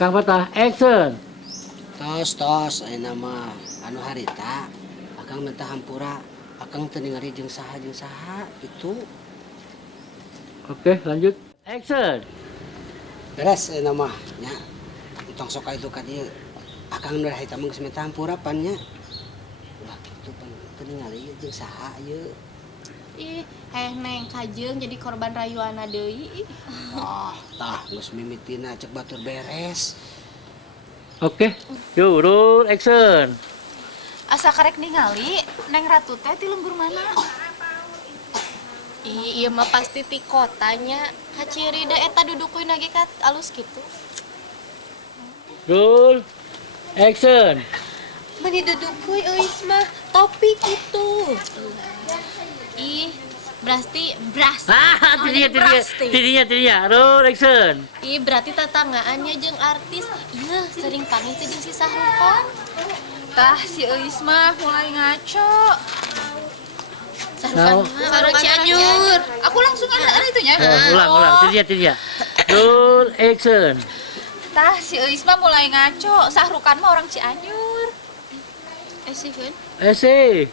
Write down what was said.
Kang Fatah, action. Tos aya nama anu harita akang mentah hampura akang teu ningali jeung saha gitu. Oke, lanjut. Action. Beres aya nama nya entong sok itu ka dieu akang udah harita mah geus mentah hampura pan nya. Ulah kitu pan teu ningali jeung saha ieu. Ih, neng kajeng jadi korban rayuana deui. Tah geus mimitina cek batur beres. Oke, yuk roll action. Asa karek ningali Neng Ratu teh ti lembur mana? Ih, ieu mah pasti ti kotanya. Haciri da eta dudukuy lagi ka alus kitu. Roll action. Meni dudukuy euis mah topi kitu. Ih, berarti Tidinya. Roll action. Ih, berarti tetanggaannya jeung artis. Iya, sering panggil teh jeung si Sahrukan. Tah si Eis mah mulai ngaco. Sahrukan mah orang Cianjur. Aku langsung ada itunya. Ulang. Tidinya. Roll action. Tah si Eis mah mulai ngaco. Sahrukan mah orang Cianjur. Sih kan? Ese.